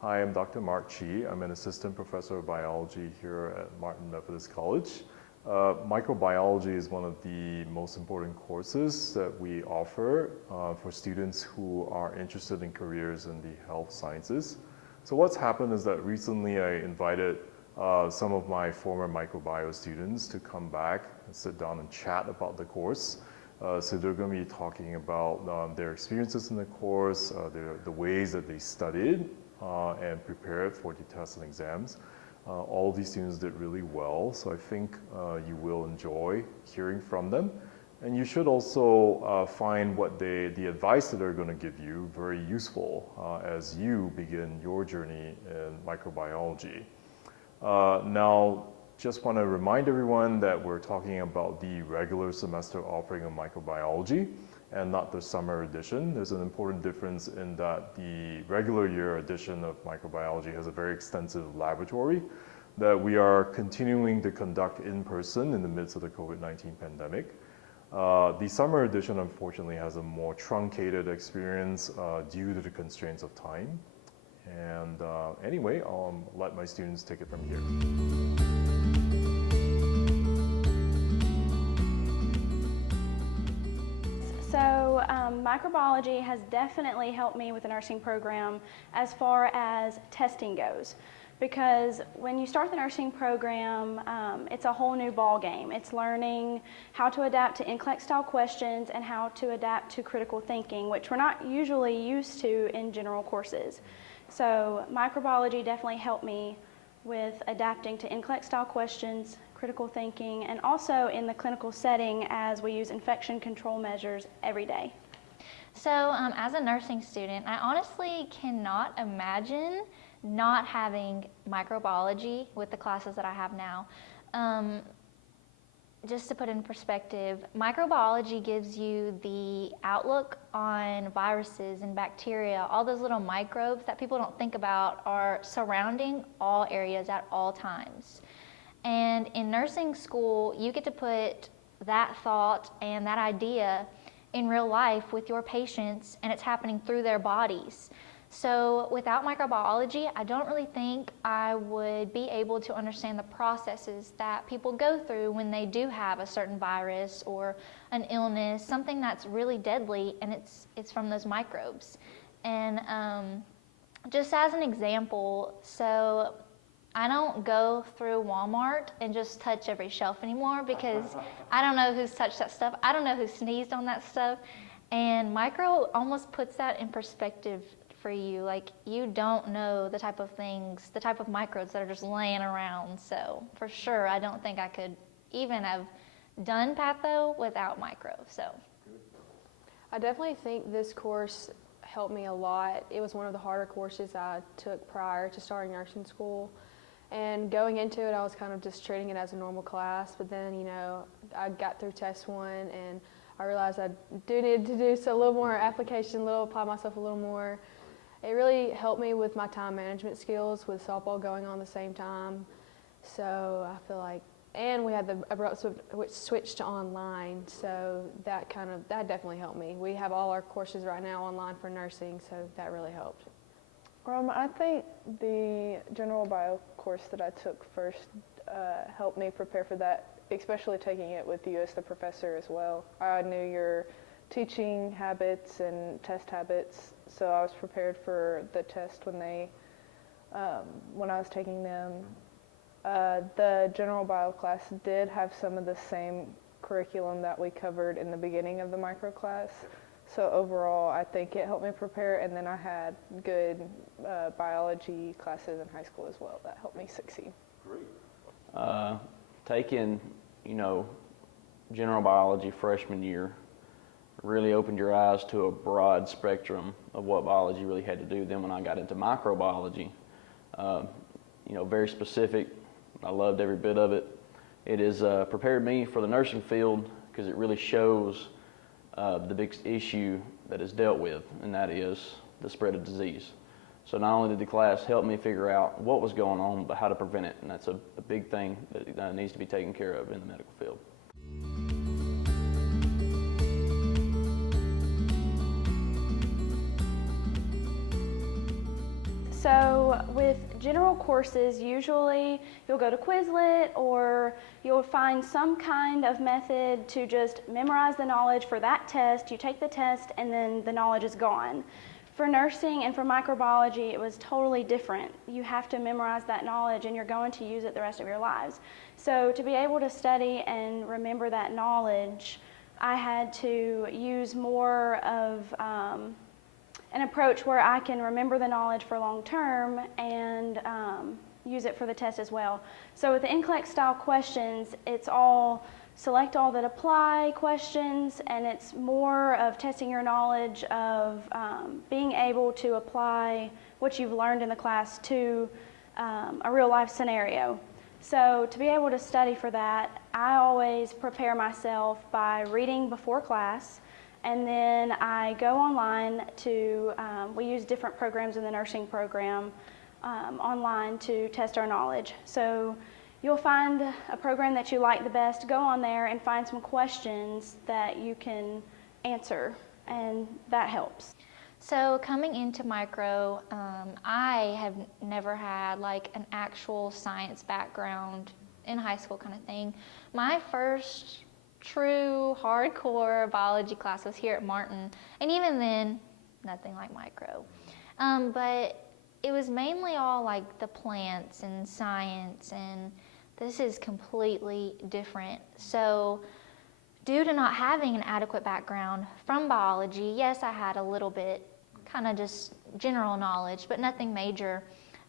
Hi, I'm Dr. Mark Chee. I'm an assistant professor of biology here at Martin Methodist College. Microbiology is one of the most important courses that we offer for students who are interested in careers in the health sciences. So what's happened is that recently I invited some of my former microbiology students to come back and sit down and chat about the course. So they're going to be talking about their experiences in the course, the ways that they studied and prepared for the tests and exams. All of these students did really well, so I think you will enjoy hearing from them. And you should also find what the advice that they're going to give you very useful as you begin your journey in microbiology. Now, just want to remind everyone that we're talking about the regular semester offering of microbiology and not the summer edition. There's an important difference in that the regular year edition of microbiology has a very extensive laboratory that we are continuing to conduct in person in the midst of the COVID-19 pandemic. The summer edition, unfortunately, has a more truncated experience due to the constraints of time. And anyway, I'll let my students take it from here. So microbiology has definitely helped me with the nursing program as far as testing goes. Because when you start the nursing program, it's a whole new ball game. It's learning how to adapt to NCLEX style questions and how to adapt to critical thinking, which we're not usually used to in general courses. So microbiology definitely helped me with adapting to NCLEX style questions, critical thinking, and also in the clinical setting as we use infection control measures every day. So as a nursing student, I honestly cannot imagine not having microbiology with the classes that I have now. Just to put in perspective, microbiology gives you the outlook on viruses and bacteria, all those little microbes that people don't think about are surrounding all areas at all times. And in nursing school, you get to put that thought and that idea in real life with your patients, and it's happening through their bodies. So without microbiology, I don't really think I would be able to understand the processes that people go through when they do have a certain virus or an illness, something that's really deadly, and it's from those microbes. And just as an example, so I don't go through Walmart and just touch every shelf anymore because I don't know who's touched that stuff. I don't know who sneezed on that stuff. And micro almost puts that in perspective for you. Like, you don't know the type of things, the type of microbes that are just laying around. So for sure, I don't think I could even have done patho without micro. So I definitely think this course helped me a lot. It was one of the harder courses I took prior to starting nursing school. And going into it, I was kind of just treating it as a normal class. But then, you know, I got through test one and I realized I do need to do a little more application, apply myself a little more. It really helped me with my time management skills with softball going on at the same time. So I feel like, and we had the abrupt switch to online, so that definitely helped me. We have all our courses right now online for nursing, so that really helped. I think the general bio course that I took first helped me prepare for that, especially taking it with you as the professor as well. I knew your teaching habits and test habits, so I was prepared for the test when I was taking them. The general bio class did have some of the same curriculum that we covered in the beginning of the micro class. So overall, I think it helped me prepare, and then I had good biology classes in high school as well that helped me succeed. Great. Taking, general biology freshman year really opened your eyes to a broad spectrum of what biology really had to do. Then when I got into microbiology, very specific. I loved every bit of it. It has prepared me for the nursing field because it really shows the big issue that is dealt with, and that is the spread of disease. So not only did the class help me figure out what was going on, but how to prevent it, and that's a big thing that needs to be taken care of in the medical field. So So with general courses, usually you'll go to Quizlet or you'll find some kind of method to just memorize the knowledge for that test. You take the test and then the knowledge is gone. For nursing and for microbiology, it was totally different. You have to memorize that knowledge and you're going to use it the rest of your lives. So to be able to study and remember that knowledge, I had to use more of an approach where I can remember the knowledge for long term and use it for the test as well. So with the NCLEX style questions, it's all select all that apply questions, and it's more of testing your knowledge of being able to apply what you've learned in the class to a real life scenario. So to be able to study for that, I always prepare myself by reading before class, and then I go online to, we use different programs in the nursing program online to test our knowledge. So you'll find a program that you like the best, go on there and find some questions that you can answer, and that helps. So coming into micro, I have never had like an actual science background in high school kind of thing. My first true hardcore biology class was here at Martin, and even then, nothing like micro. But it was mainly all like the plants and science, and this is completely different. So due to not having an adequate background from biology, yes, I had a little bit, kind of just general knowledge, but nothing major.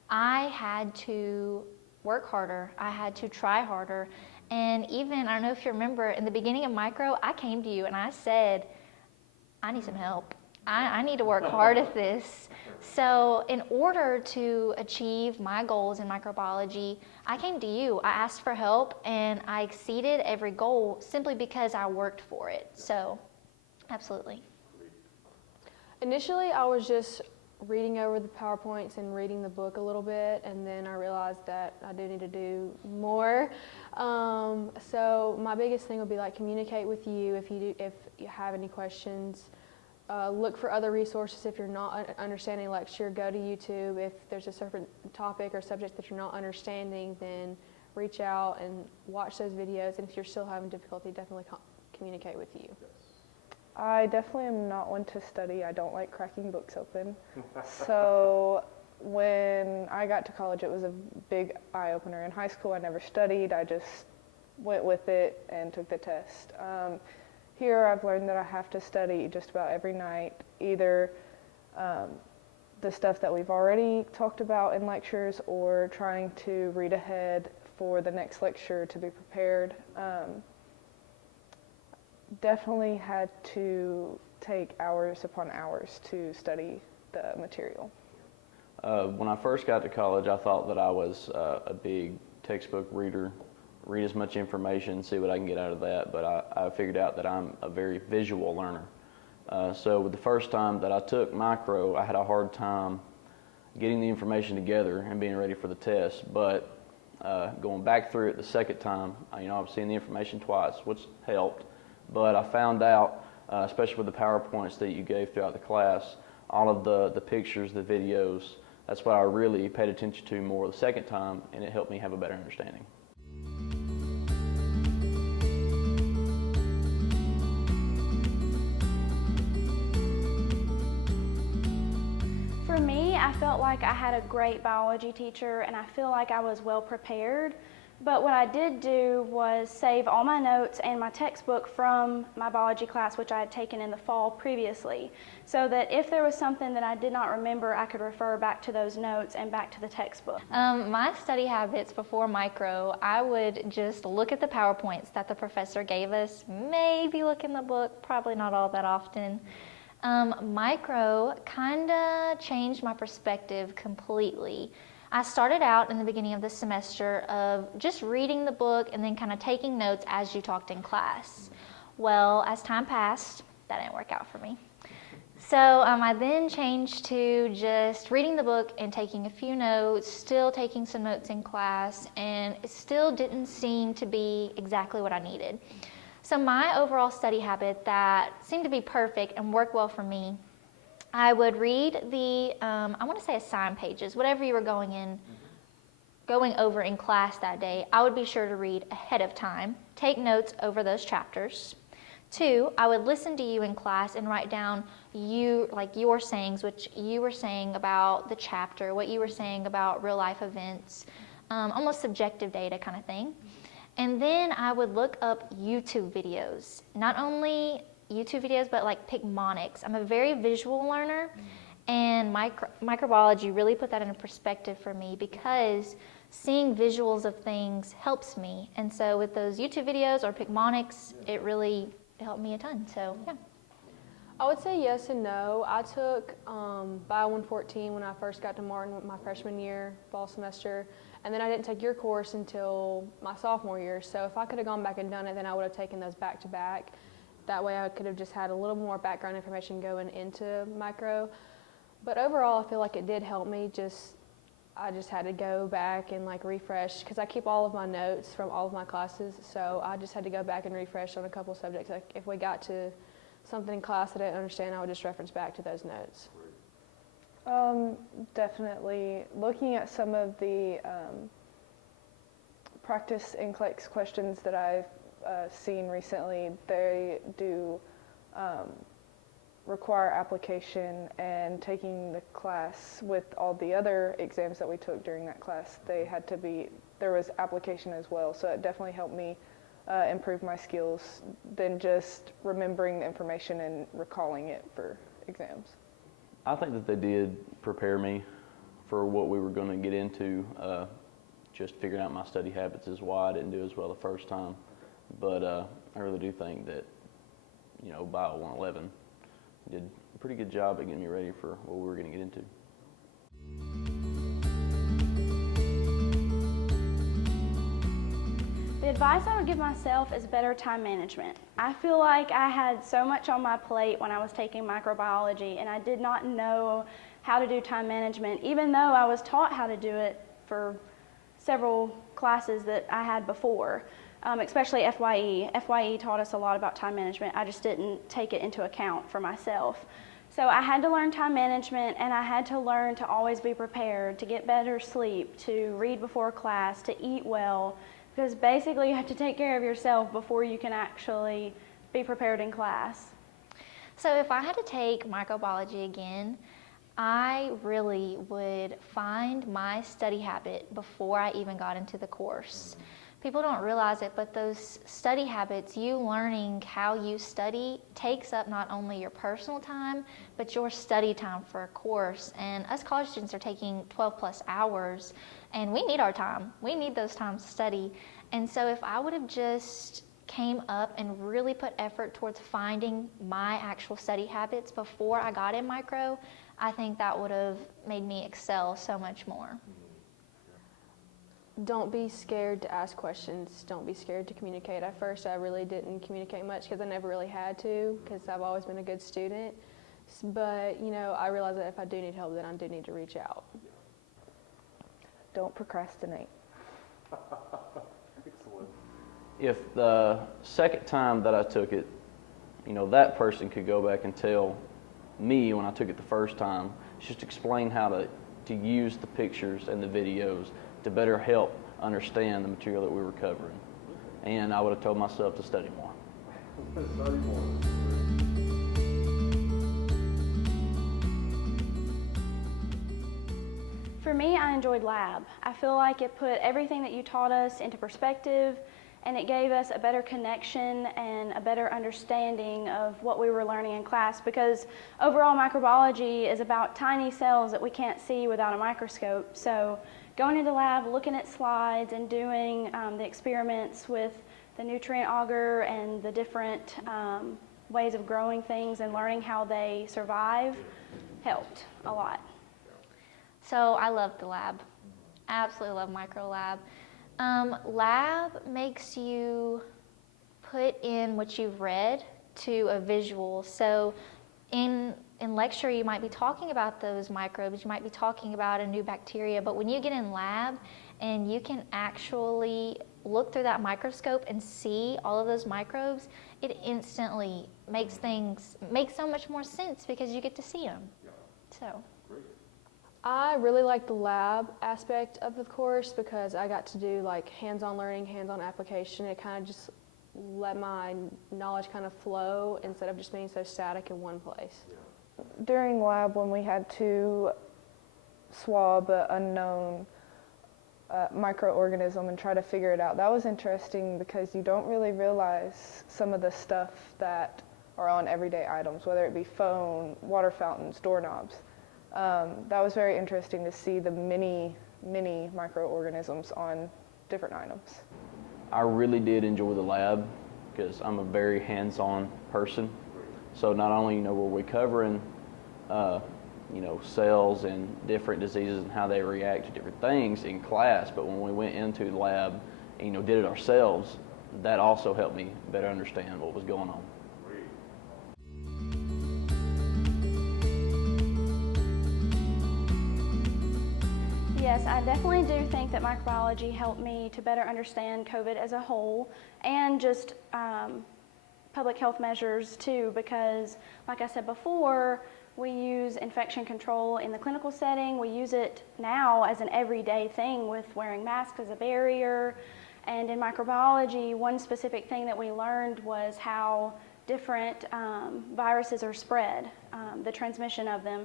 I had to work harder. I had to try harder. And even, I don't know if you remember, in the beginning of micro, I came to you and I said, I need some help. I need to work hard at this. So in order to achieve my goals in microbiology, I came to you. I asked for help, and I exceeded every goal simply because I worked for it. So, absolutely. Initially, I was just reading over the PowerPoints and reading the book a little bit, and then I realized that I do need to do more. So my biggest thing would be like communicate with you if you have any questions. Look for other resources if you're not understanding a lecture. Go to YouTube. If there's a certain topic or subject that you're not understanding, then reach out and watch those videos. And if you're still having difficulty, definitely communicate with you. I definitely am not one to study. I don't like cracking books open. So when I got to college, it was a big eye-opener. In high school, I never studied. I just went with it and took the test. Here, I've learned that I have to study just about every night, either the stuff that we've already talked about in lectures or trying to read ahead for the next lecture to be prepared. Definitely had to take hours upon hours to study the material. When I first got to college, I thought that I was a big textbook reader, read as much information, see what I can get out of that, but I figured out that I'm a very visual learner. So with the first time that I took micro, I had a hard time getting the information together and being ready for the test, but going back through it the second time, I've seen the information twice, which helped. But I found out, especially with the PowerPoints that you gave throughout the class, all of the pictures, the videos, that's what I really paid attention to more the second time, and it helped me have a better understanding. For me, I felt like I had a great biology teacher, and I feel like I was well prepared. But what I did do was save all my notes and my textbook from my biology class, which I had taken in the fall previously, so that if there was something that I did not remember, I could refer back to those notes and back to the textbook. My study habits before micro, I would just look at the PowerPoints that the professor gave us, maybe look in the book, probably not all that often. Micro kind of changed my perspective completely. I started out in the beginning of the semester of just reading the book and then kind of taking notes as you talked in class. Well, as time passed, that didn't work out for me. So I then changed to just reading the book and taking a few notes, still taking some notes in class, and it still didn't seem to be exactly what I needed. So my overall study habit that seemed to be perfect and worked well for me I would read the, I want to say assigned pages, whatever you were going over in class that day. I would be sure to read ahead of time, take notes over those chapters. 2, I would listen to you in class and write down your sayings, which you were saying about the chapter, what you were saying about real life events, almost subjective data kind of thing. And then I would look up YouTube videos, not only YouTube videos, but like mnemonics. I'm a very visual learner, and microbiology really put that into perspective for me because seeing visuals of things helps me. And so with those YouTube videos or mnemonics, it really helped me a ton. So yeah. I would say yes and no. I took Bio 114 when I first got to Martin my freshman year, fall semester, and then I didn't take your course until my sophomore year. So if I could have gone back and done it, then I would have taken those back to back. That way I could have just had a little more background information going into micro. But overall, I feel like it did help me. I just had to go back and like refresh because I keep all of my notes from all of my classes. So I just had to go back and refresh on a couple of subjects. Like if we got to something in class I didn't understand, I would just reference back to those notes. Definitely looking at some of the practice NCLEX questions that I've seen recently, they do require application, and taking the class with all the other exams that we took during that class, there was application as well, so it definitely helped me improve my skills than just remembering the information and recalling it for exams. I think that they did prepare me for what we were going to get into. Just figuring out my study habits is why I didn't do as well the first time. But I really do think that, Bio 111 did a pretty good job at getting me ready for what we were going to get into. The advice I would give myself is better time management. I feel like I had so much on my plate when I was taking microbiology, and I did not know how to do time management, even though I was taught how to do it for several classes that I had before, especially FYE. FYE taught us a lot about time management. I just didn't take it into account for myself. So I had to learn time management, and I had to learn to always be prepared, to get better sleep, to read before class, to eat well, because basically you have to take care of yourself before you can actually be prepared in class. So if I had to take microbiology again, I really would find my study habit before I even got into the course. People don't realize it, but those study habits, you learning how you study, takes up not only your personal time, but your study time for a course. And us college students are taking 12 plus hours, and we need our time. We need those times to study. And so if I would have just came up and really put effort towards finding my actual study habits before I got in micro, I think that would have made me excel so much more. Don't be scared to ask questions. Don't be scared to communicate. At first, I really didn't communicate much because I never really had to, because I've always been a good student. But, I realized that if I do need help, then I do need to reach out. Don't procrastinate. Excellent. If the second time that I took it, that person could go back and tell me when I took it the first time, just explain how to use the pictures and the videos to better help understand the material that we were covering. And I would have told myself to study more. Study more. For me, I enjoyed lab. I feel like it put everything that you taught us into perspective, and it gave us a better connection and a better understanding of what we were learning in class, because overall microbiology is about tiny cells that we can't see without a microscope. So going into lab, looking at slides, and doing the experiments with the nutrient auger and the different ways of growing things and learning how they survive helped a lot. So I love the lab. Absolutely love micro lab. Lab makes you put in what you've read to a visual. So in lecture, you might be talking about those microbes, you might be talking about a new bacteria, but when you get in lab and you can actually look through that microscope and see all of those microbes, it instantly makes so much more sense because you get to see them. So. I really like the lab aspect of the course because I got to do like hands-on learning, hands-on application. It kind of just let my knowledge kind of flow instead of just being so static in one place. During lab, when we had to swab an unknown microorganism and try to figure it out, that was interesting because you don't really realize some of the stuff that are on everyday items, whether it be phone, water fountains, doorknobs. That was very interesting to see the many microorganisms on different items. I really did enjoy the lab because I'm a very hands-on person. So not only were we covering cells and different diseases and how they react to different things in class, but when we went into the lab and did it ourselves, that also helped me better understand what was going on. Yes, I definitely do think that microbiology helped me to better understand COVID as a whole and just public health measures too, because like I said before, we use infection control in the clinical setting. We use it now as an everyday thing with wearing masks as a barrier. And in microbiology, one specific thing that we learned was how different viruses are spread, the transmission of them.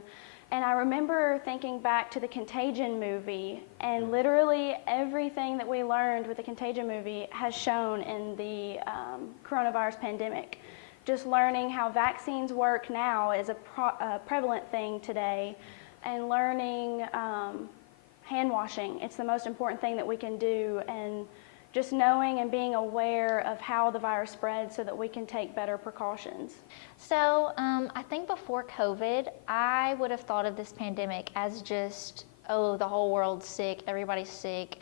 And I remember thinking back to the Contagion movie, and literally everything that we learned with the Contagion movie has shown in the coronavirus pandemic. Just learning how vaccines work now is a prevalent thing today, and learning hand washing. It's the most important thing that we can do, and just knowing and being aware of how the virus spreads so that we can take better precautions. So I think before COVID, I would have thought of this pandemic as just, oh, the whole world's sick, everybody's sick,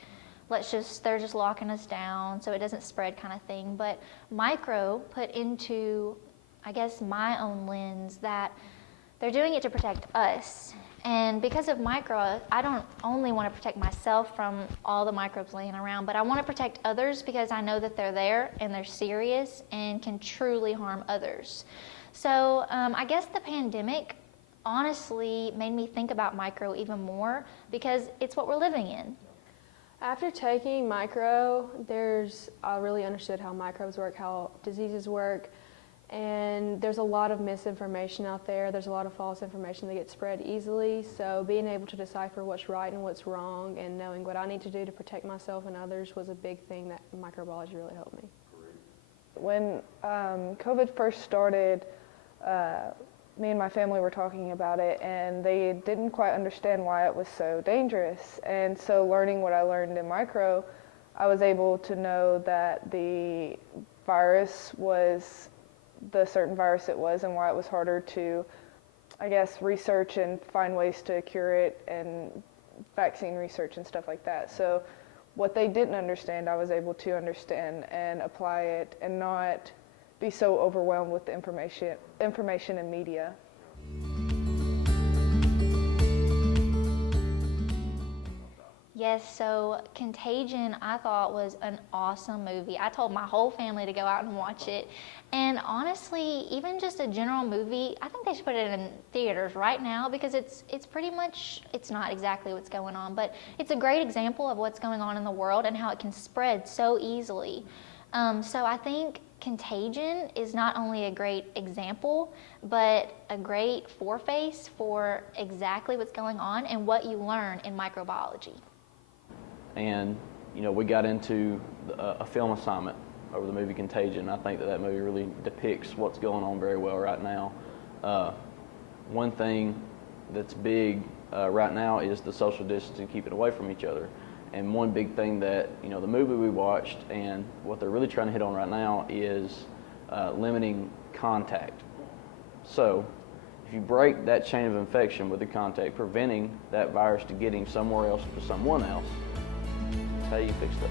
they're just locking us down so it doesn't spread kind of thing. But micro put into, I guess, my own lens that they're doing it to protect us. And because of micro, I don't only want to protect myself from all the microbes laying around, but I want to protect others because I know that they're there and they're serious and can truly harm others. So I guess the pandemic honestly made me think about micro even more because it's what we're living in. After taking micro, I really understood how microbes work, how diseases work, and there's a lot of misinformation out there. There's a lot of false information that gets spread easily, so being able to decipher what's right and what's wrong and knowing what I need to do to protect myself and others was a big thing that microbiology really helped me. When COVID first started, me and my family were talking about it, and they didn't quite understand why it was so dangerous. And so learning what I learned in micro, I was able to know that the virus was the certain virus it was and why it was harder to, I guess, research and find ways to cure it, and vaccine research and stuff like that. So what they didn't understand, I was able to understand and apply it and not be so overwhelmed with the information and media. Yes, so Contagion I thought was an awesome movie. I told my whole family to go out and watch it. And honestly, even just a general movie, I think they should put it in theaters right now because it's pretty much, it's not exactly what's going on, but it's a great example of what's going on in the world and how it can spread so easily. So I think Contagion is not only a great example, but a great foreface for exactly what's going on and what you learn in microbiology. And we got into a film assignment over the movie Contagion. I think that movie really depicts what's going on very well right now. One thing that's big right now is the social distancing, keeping away from each other. And one big thing that the movie we watched and what they're really trying to hit on right now is limiting contact. So if you break that chain of infection with the contact, preventing that virus to getting somewhere else to someone else, that's how you fix stuff.